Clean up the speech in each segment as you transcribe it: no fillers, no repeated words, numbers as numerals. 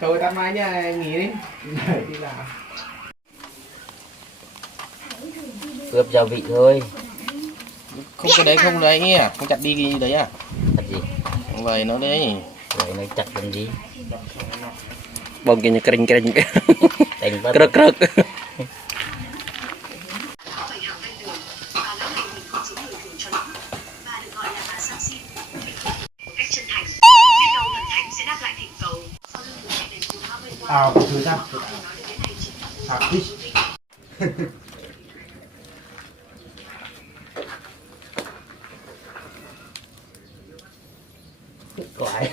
Thôi tắt máy nha, nghỉ đi. Đi làm. Ướp gia vị thôi. Không cái đấy không đấy nghe, không chặt đi cái đấy à? Chặt gì? Vậy nó đấy. Vậy nó chặt làm gì? Bông kia như kênh Đánh bắt. krek krek. À, có thứ ra. À, đi. Quải.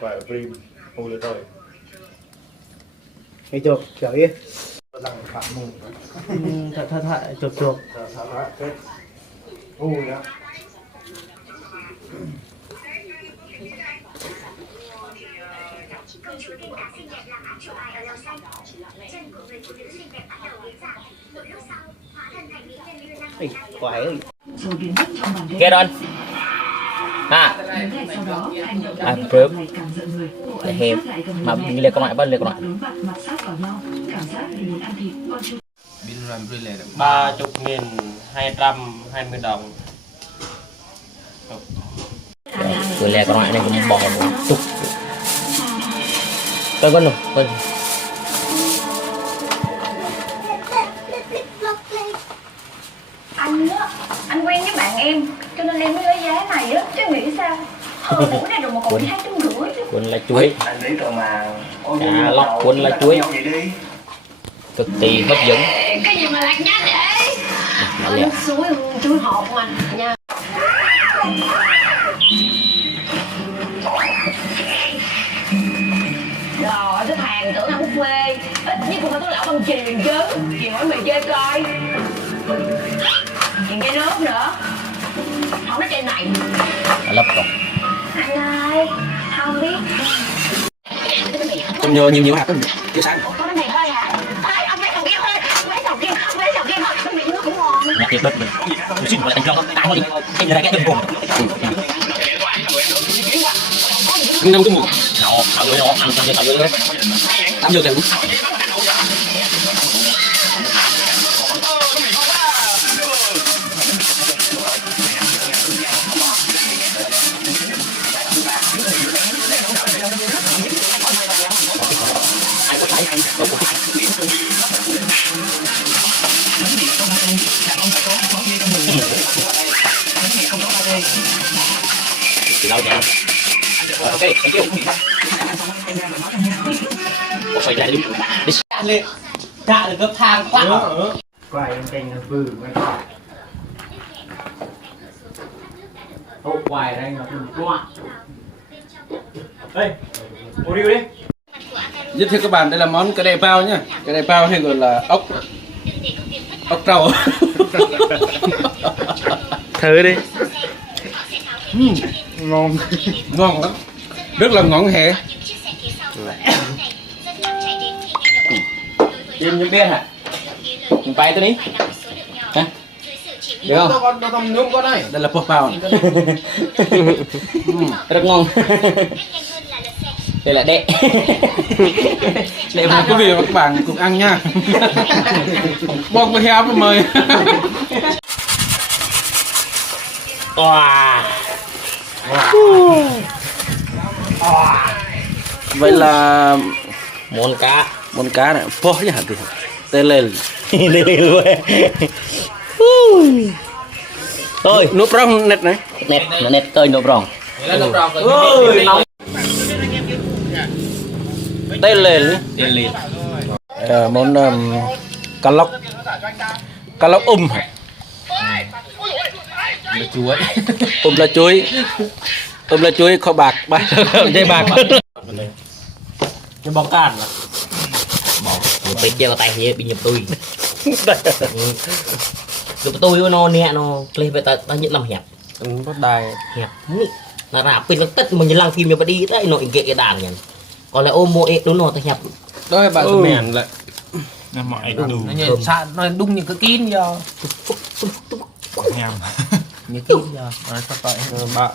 Quải prim, hù được rồi. Cái chuột kiểu đi. Rằng phạm mù. Thật chuột chuột. Thật, chết. Hù nữa. Quải ơi. Nghe đón. À. À, prớp. Hẹp. Mà mình liệt con lại bên liệt con lại. 30.220 đồng. Vừa liệt con lại này cũng bỏ một chút. Coi con rồi. Coi. Anh quen với bạn em cho nên em mới lấy giá này á, chứ nghĩ sao mũ này được một cục 250 chứ. Cuốn lá chuối. Anh lấy rồi mà. Cá lóc cuốn lá chuối. Cực kỳ hấp dẫn. Cái gì mà lạc nhách vậy? Nước suối chuối hột mà nha. Rồi, cái thằng tưởng ăn buffet, ít nhất cũng phải có lẩu bằng chuyền chứ. Chuyền hỏi mày chơi coi. Chuyền cái nước nữa. Không có trên này. Lấp rồi. Anh ơi, không biết. Trong nhiều nhiều hạt không? Chưa sáng. Có cái này thôi hả? Ông lấy sầu kia thôi, ông lấy sầu kia thôi. Bên miệng nước cũng ngon. Nhạc tiếp mình. Tôi xin gọi là thành công. Ăn đi. Em là cái đừng buồn. Năm cái mùa. Nó, ăn xong rồi thôi. Tắm vô kìa. Lâu nha. Ok, thank you. Quay lại đi. Đi. Trả được gấp thang quá. Quải em tên là vừ mới quải. Hậu quải đây là vừ quải. Đây, ô đi. Giới thiệu các bạn, đây là món cá đè bao nhá. Cá đè bao hay gọi là ốc trâu. Thử đi. Ngon. Ngon lắm, rất là ngọn hẹ. Tìm những biên hả? Mình bay tôi đi. Hả? Được không? Nó không nhúng con này. Đây là bột bao. Rất ngon. Đây là đệ. Để mời quý vị và các bạn cùng ăn nha. Bông với heo với mời. Wow. Vậy là Món cá này phô nhá thì tên lên lên luôn. Thôi núp rong nét này nét tơi nộp rong. tên lên món cá lóc lá chuối kho bạc ba dây bạc Cái bóng càn là bên kia có tay gì bị nhập tôi. Cái tôi nó nè nó lên về ta những năm hẹp bắt đài hẹp là rạp pin nó tất mình lăng phim nhập đi đấy nội cái đàn nhỉ. Còn lại ôm mộ đúng rồi ta hẹp đó là bạn mèn lại Mọi nó nhìn nó đúng những cái kín do nhầm như kia giờ nói sao vậy bà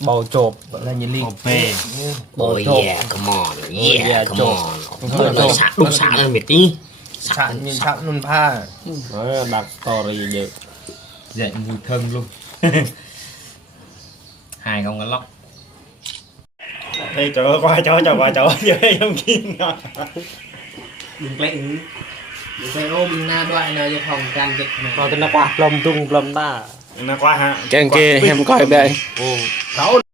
bầu chộp là như ly cà phê Oh yeah, come on. Yeah, come on. Đúng sẵn là mệt đi. sẵn như sẵn luôn pha nói đặt story nhiều dạy mùi thơm luôn Hai con cái lóc. Ê trời ơi qua chỗ chơi không kiên ngon. đừng lệnh đừng phải ôm na đoạn nào cho phòng can dịch này rồi tên nó qua lom tung lom ta Nó qua ha. Cái kia em coi đây. Cậu